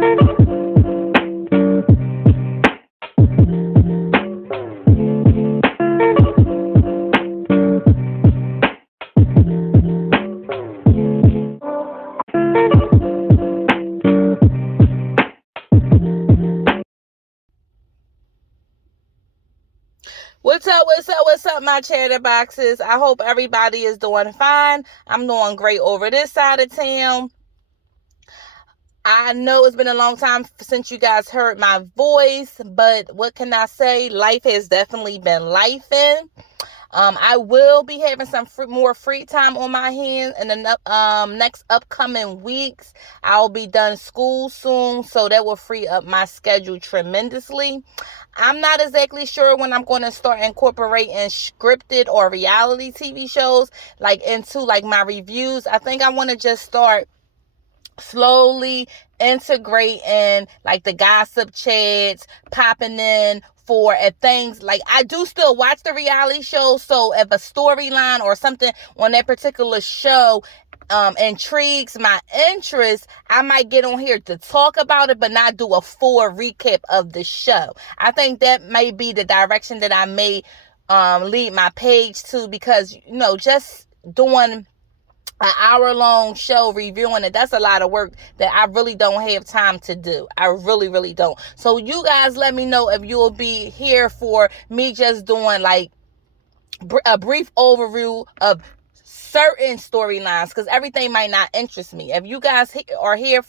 What's up, my chatterboxes? I hope everybody is doing fine. I'm doing great over this side of town. I know it's been a long time since you guys heard my voice, but what can I say? Life has definitely been lifing. I will be having some more free time on my hands in the next upcoming weeks. I'll be done school soon, so that will free up my schedule tremendously. I'm not exactly sure when I'm going to start incorporating scripted or reality TV shows into my reviews. I think I want to just start slowly integrating the gossip chats, popping in for things I do still watch the reality shows. So if a storyline or something on that particular show intrigues my interest, I might get on here to talk about it, but not do a full recap of the show. I think that may be the direction that I may lead my page to, because just doing an hour-long show reviewing it, that's a lot of work that I really don't have time to do. I really, really don't. So you guys let me know if you'll be here for me just doing a brief overview of certain storylines, because everything might not interest me. If you guys are here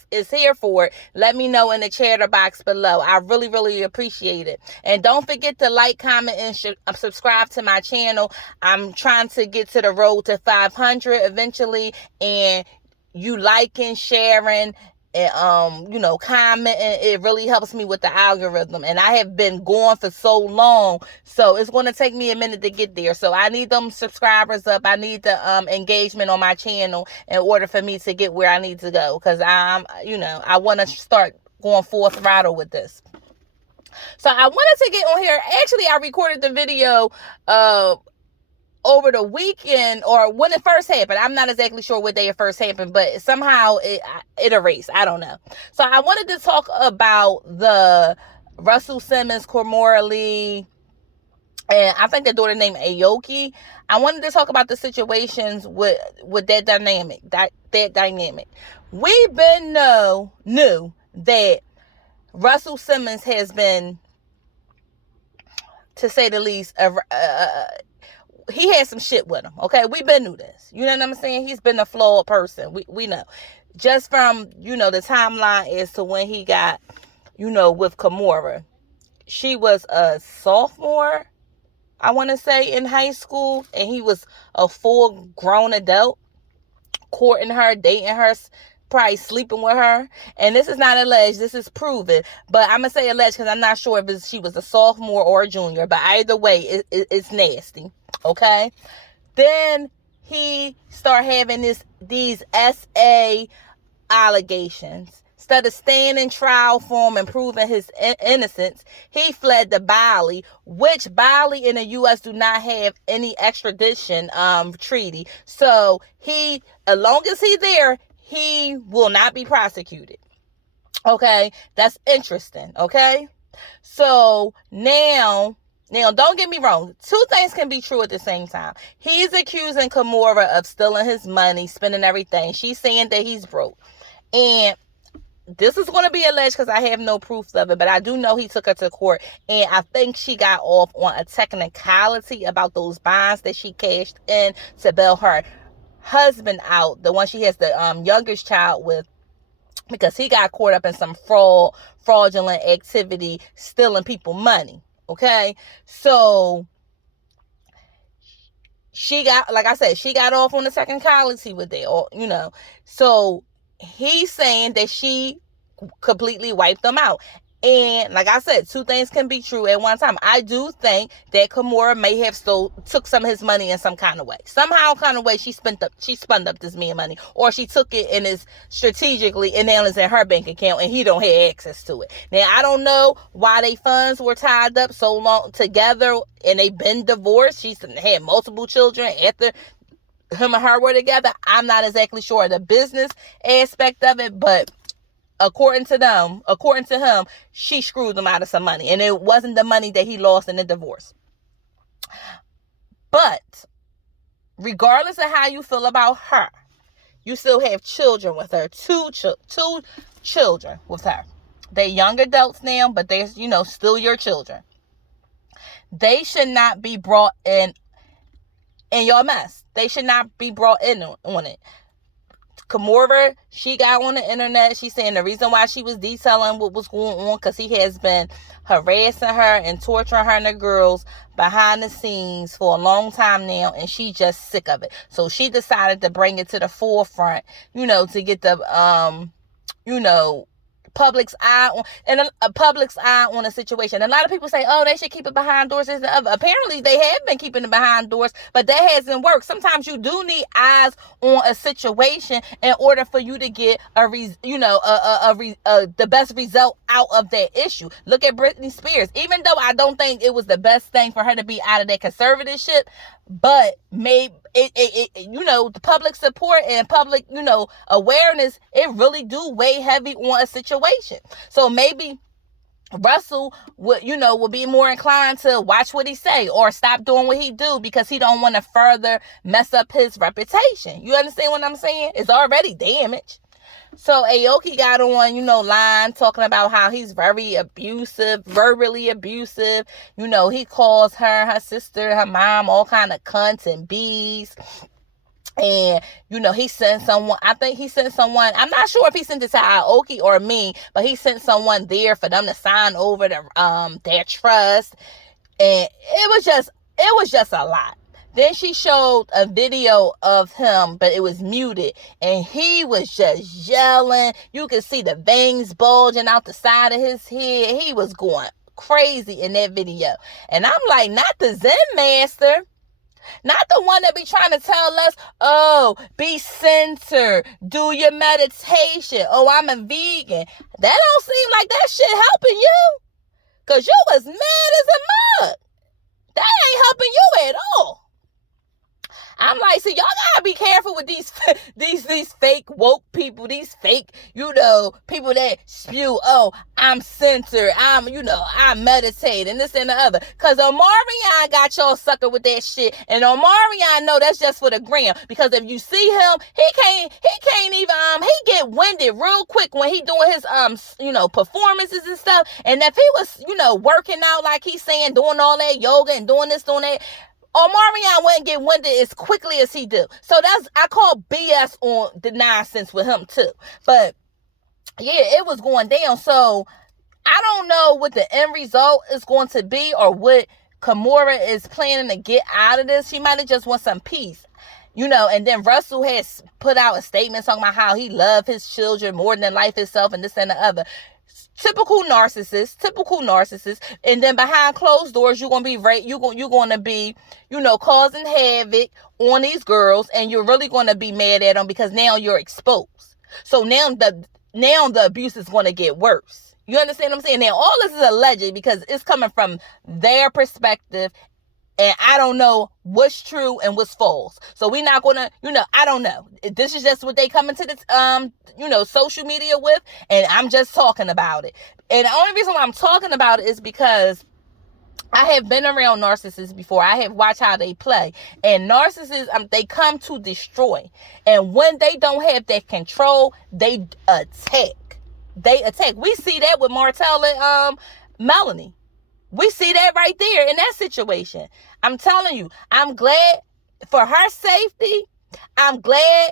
for it, let me know in the chatter box below. I really, really appreciate it. And don't forget to like, comment, and subscribe to my channel. I'm trying to get to the road to 500 eventually, and you liking, sharing, and commenting, it really helps me with the algorithm. And I have been going for so long, so it's going to take me a minute to get there. So I need them subscribers up. I need the engagement on my channel in order for me to get where I need to go, because I want to start going full throttle with this. So I wanted to get on here. Actually, I recorded the video over the weekend, or when it first happened. I'm not exactly sure what day it first happened, but somehow it erased. I don't know. So I wanted to talk about the Russell Simmons, Kimora Lee, and I think their daughter named Aoki. I wanted to talk about the situations with that dynamic. That dynamic. We've been knew that Russell Simmons has been, to say the least, he had some shit with him, okay? We've been through this. You know what I'm saying? He's been a flawed person. We know. Just from, the timeline as to when he got, with Kimora. She was a sophomore, I want to say, in high school, and he was a full grown adult, courting her, dating her, probably sleeping with her. And this is not alleged, this is proven, but I'm gonna say alleged because I'm not sure if she was a sophomore or a junior, but either way, it's nasty. Okay, then he started having these SA allegations. Instead of staying in trial for him and proving his innocence, he fled to Bali, which Bali in the U.S. do not have any extradition treaty. So as long as he's there, he will not be prosecuted. Okay, that's interesting. Okay, so now, don't get me wrong. Two things can be true at the same time. He's accusing Kimora of stealing his money, spending everything. She's saying that he's broke. And this is going to be alleged because I have no proof of it, but I do know he took her to court. And I think she got off on a technicality about those bonds that she cashed in to bail her husband out, the one she has the youngest child with, because he got caught up in some fraudulent activity, stealing people money. Okay, so she got, like I said, she got off on the technicality with it, or so he's saying that she completely wiped them out. And like I said, two things can be true at one time. I do think that Kimora may have took some of his money in some kind of way. Somehow, kind of way, she spun up this man money, or she took it and is strategically, and now it's in her bank account, and he don't have access to it. Now, I don't know why they funds were tied up so long together, and they been divorced. She's had multiple children after him and her were together. I'm not exactly sure the business aspect of it, but according to him, she screwed him out of some money. And it wasn't the money that he lost in the divorce. But regardless of how you feel about her, you still have children with her. Two children with her. They're young adults now, but they're, still your children. They should not be brought in your mess. They should not be brought in on it. Kimora, she got on the internet. She's saying the reason why she was detailing what was going on because he has been harassing her and torturing her and the girls behind the scenes for a long time now, and she's just sick of it. So she decided to bring it to the forefront, to get the public's eye on, and a public's eye on a situation. And a lot of people say, oh, they should keep it behind doors. Apparently they have been keeping it behind doors, but that hasn't worked. Sometimes you do need eyes on a situation in order for you to get the best result out of that issue. Look at Britney Spears. Even though I don't think it was the best thing for her to be out of that conservatorship, but maybe the public support and public, awareness, it really do weigh heavy on a situation. So maybe Russell would be more inclined to watch what he say or stop doing what he do because he don't want to further mess up his reputation. You understand what I'm saying? It's already damaged. So Aoki got on, line talking about how he's very abusive, verbally abusive. He calls her sister, her mom, all kind of cunts and bees. And, he sent someone, I'm not sure if he sent it to Aoki or me, but he sent someone there for them to sign over their trust. And it was just a lot. Then she showed a video of him, but it was muted, and he was just yelling. You could see the veins bulging out the side of his head. He was going crazy in that video. And I'm like, not the Zen master. Not the one that be trying to tell us, oh, be centered, do your meditation. Oh, I'm a vegan. That don't seem like that shit helping you. Because you was mad as a mug. That ain't helping you at all. I'm like, so y'all gotta be careful with these fake woke people, these fake, people that spew, oh, I'm centered, I meditate, and this and the other. Cause Omarion got y'all sucker with that shit, and Omarion know that's just for the gram. Because if you see him, he can't even, he get winded real quick when he doing his, performances and stuff. And if he was, working out like he's saying, doing all that yoga and doing this, doing that, Omarion wouldn't get winded as quickly as he do. So I call BS on the nonsense with him too. But yeah, it was going down. So I don't know what the end result is going to be or what Kimora is planning to get out of this. She might have just want some peace. And then Russell has put out a statement talking about how he loved his children more than life itself and this and the other. Typical narcissist. And then behind closed doors, you're going to be causing havoc on these girls, and you're really going to be mad at them because now you're exposed. So now the abuse is going to get worse. You understand what I'm saying? Now, all this is alleged because it's coming from their perspective, and I don't know what's true and what's false. So we're not going to, I don't know. This is just what they come into this, social media with. And I'm just talking about it. And the only reason why I'm talking about it is because I have been around narcissists before. I have watched how they play. And narcissists, they come to destroy. And when they don't have that control, they attack. We see that with Martell and Melanie. We see that right there in that situation. I'm telling you, I'm glad for her safety. I'm glad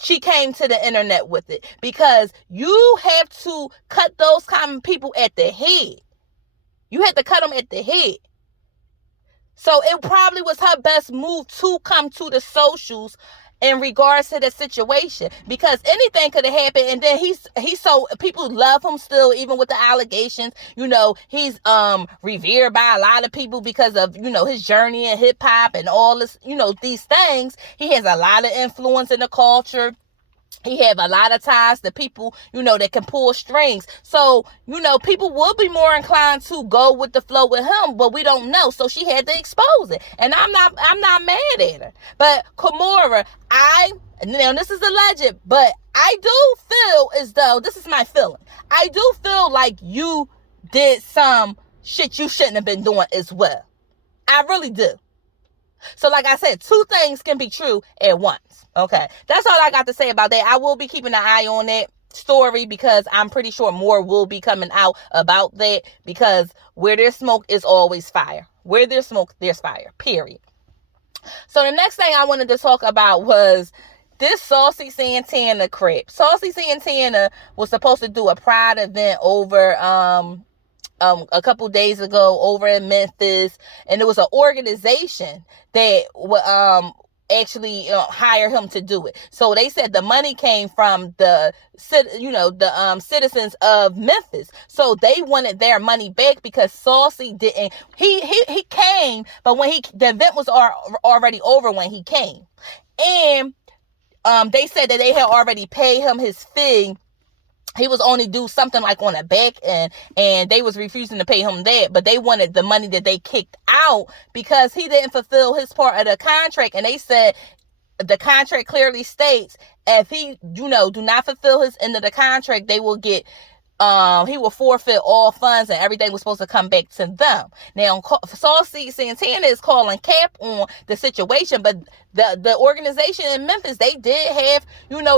she came to the internet with it, because you have to cut those common people at the head. You had to cut them at the head. So it probably was her best move to come to the socials in regards to the situation, because anything could have happened. And then he's so people love him still, even with the allegations. He's revered by a lot of people because of his journey in hip hop and all this, these things. He has a lot of influence in the culture. He have a lot of ties to people, that can pull strings. So, people will be more inclined to go with the flow with him, but we don't know. So she had to expose it. And I'm not mad at her. But Kimora, I Now, this is alleged, but I do feel as though, this is my feeling, I do feel like you did some shit you shouldn't have been doing as well. I really do. So like I said, two things can be true at once. Okay. That's all I got to say about that. I will be keeping an eye on that story because I'm pretty sure more will be coming out about that, because where there's smoke is always fire. Where there's smoke, there's fire. Period. So the next thing I wanted to talk about was this Saucy Santana crap. Saucy Santana was supposed to do a pride event over a couple days ago over in Memphis, and it was an organization that actually hire him to do it. So they said the money came from the citizens of Memphis. So they wanted their money back because Saucy didn't. He came, but when the event was already over when he came, and they said that they had already paid him his fee. He was only due something like on a back end, and they was refusing to pay him that, but they wanted the money that they kicked out because he didn't fulfill his part of the contract. And they said the contract clearly states if he, do not fulfill his end of the contract, they will get, he will forfeit all funds and everything was supposed to come back to them. Now, Saucy Santana is calling cap on the situation, but the organization in Memphis, they did have,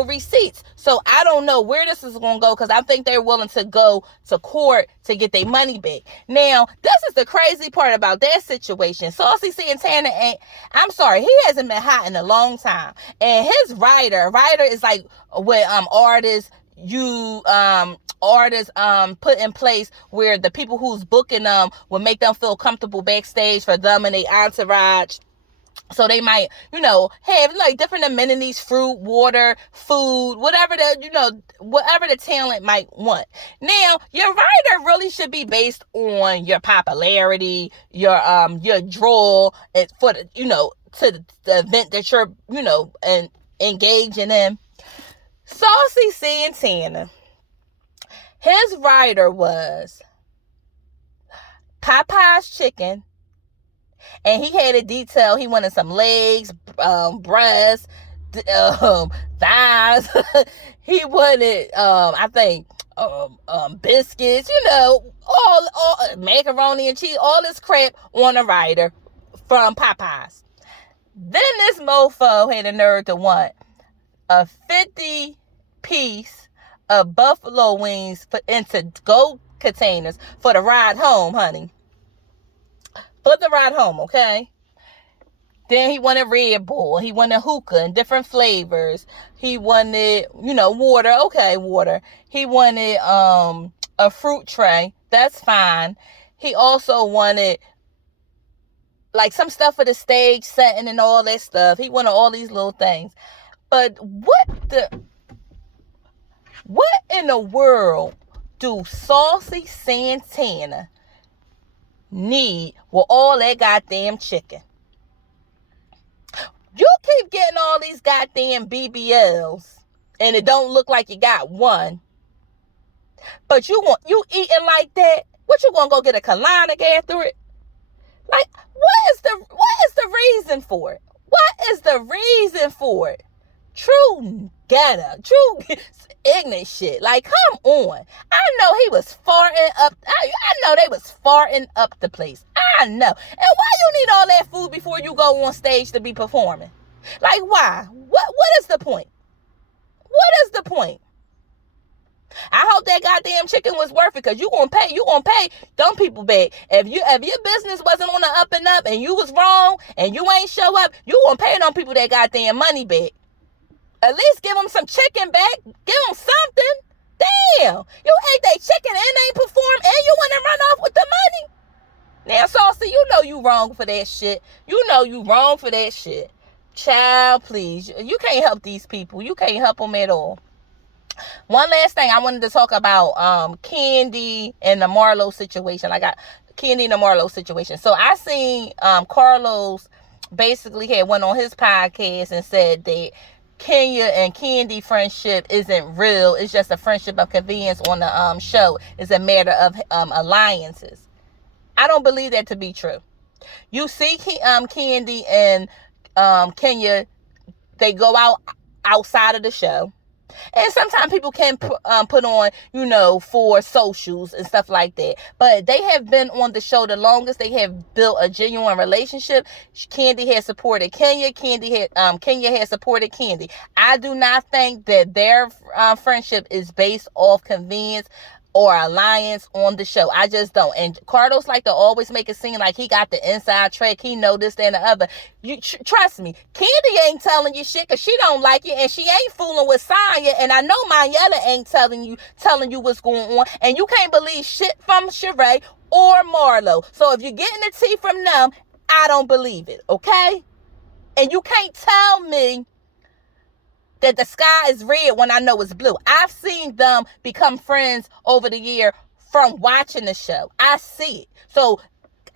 receipts. So I don't know where this is going to go, because I think they're willing to go to court to get their money back. Now, this is the crazy part about that situation. Saucy Santana I'm sorry, he hasn't been hot in a long time. And his writer is like what artists put in place, where the people who's booking them will make them feel comfortable backstage for them and their entourage. So they might, have like different amenities, fruit, water, food, whatever the talent might want. Now, your writer really should be based on your popularity, your draw for the, to the event that you're, and engaging in. Saucy Santana, his writer was Popeye's chicken, and he had a detail. He wanted some legs, breasts, thighs. He wanted, I think, biscuits, all macaroni and cheese, all this crap on a writer from Popeyes. Then this mofo had a nerve to want a 50-piece of buffalo wings into gold containers for the ride home, honey. For the ride home, okay? Then he wanted Red Bull. He wanted hookah in different flavors. He wanted, water. Okay, water. He wanted a fruit tray. That's fine. He also wanted like some stuff for the stage setting and all that stuff. He wanted all these little things. But what in the world do Saucy Santana need with all that goddamn chicken? You keep getting all these goddamn BBLs and it don't look like you got one. But you eating like that? What, you gonna go get a colonic after it? Like, what is the reason for it? What is the reason for it? True ghetto, true ignorant shit. Like, come on. I know he was farting up. I know they was farting up the place. I know. And why you need all that food before you go on stage to be performing? Like, why? What is the point? What is the point? I hope that goddamn chicken was worth it, because you gonna pay them people back. If your business wasn't on the up and up and you was wrong and you ain't show up, you gonna pay them people that goddamn money back. At least give them some chicken back. Give them something. Damn. You ate that chicken and ain't perform, and you want to run off with the money? Now, Saucy, you wrong for that shit. You wrong for that shit. Child, please. You can't help these people. You can't help them at all. One last thing I wanted to talk about, Candy and the Marlo situation. So I seen Carlos basically had went on his podcast and said that Kenya and Candy friendship isn't real. It's just a friendship of convenience on the show. It's a matter of alliances. I don't believe that to be true. You see Candy and Kenya, they go out outside of the show. And sometimes people can put on, for socials and stuff like that. But they have been on the show the longest. They have built a genuine relationship. Kandi has supported Kenya. Kenya has supported Kandi. I do not think that their friendship is based off convenience or alliance on the show. I just don't. And Carlos like to always make it seem like he got the inside track. He know this, that, and the other. You trust me, Kandi ain't telling you shit because she don't like it, and she ain't fooling with Sonya. And I know Mayella ain't telling you what's going on. And you can't believe shit from Sheree or Marlo. So if you're getting the tea from them, I don't believe it. Okay? And you can't tell me that the sky is red when I know it's blue. I've seen them become friends over the year from watching the show. I see it. So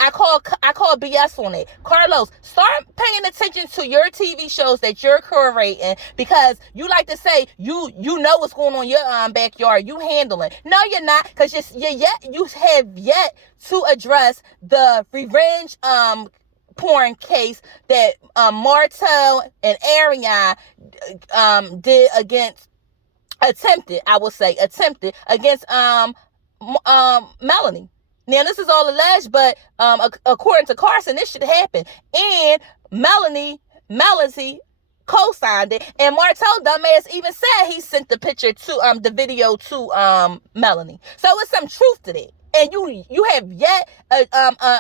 I call BS on it. Carlos, start paying attention to your TV shows that you're curating, because you like to say you know what's going on in your backyard. You handling. No, you're not, because you have yet to address the revenge porn case that Martel and Ariane did attempted against Melanie. Now, this is all alleged, but according to Carson, this should happen. And Melanie co-signed it, and Martel dumbass even said he sent the picture to the video to Melanie. So it's some truth to that. And you have yet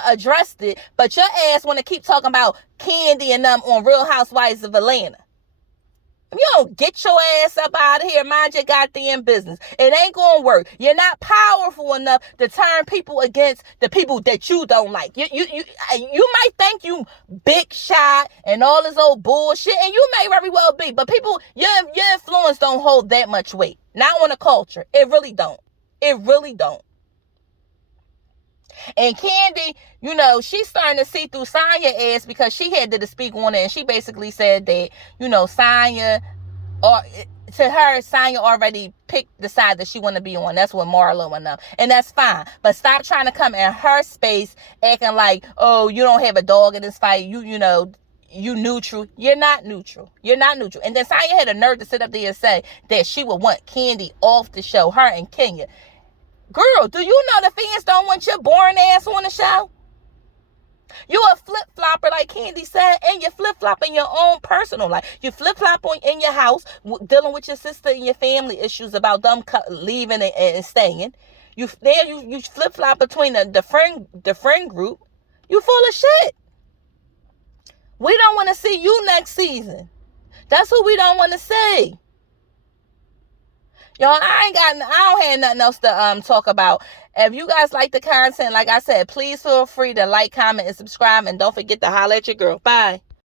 addressed it, but your ass want to keep talking about Kandi and them on Real Housewives of Atlanta. If you don't get your ass up out of here, mind your goddamn business. It ain't gonna work. You're not powerful enough to turn people against the people that you don't like. You might think you big shot and all this old bullshit, and you may very well be, but people, your influence don't hold that much weight. Not on a culture. It really don't. It really don't. And Kandi, she's starting to see through Sonya ass, because she had to speak on it, and she basically said that, Sonya already picked the side that she want to be on. That's what Marlo and them. And that's fine. But stop trying to come in her space acting like, oh, you don't have a dog in this fight. You neutral. You're not neutral. And then Sonya had a nerve to sit up there and say that she would want Kandi off the show, her and Kenya. Girl, do you know the fans don't want your boring ass on the show? You a flip-flopper, like Kandi said, and you flip-flop in your own personal life. You flip-flop in your house, dealing with your sister and your family issues about them leaving and staying. You flip-flop between the friend group. You full of shit. We don't want to see you next season. That's who we don't want to see. Y'all, I don't have nothing else to talk about. If you guys like the content, like I said, please feel free to like, comment, and subscribe. And don't forget to holler at your girl. Bye.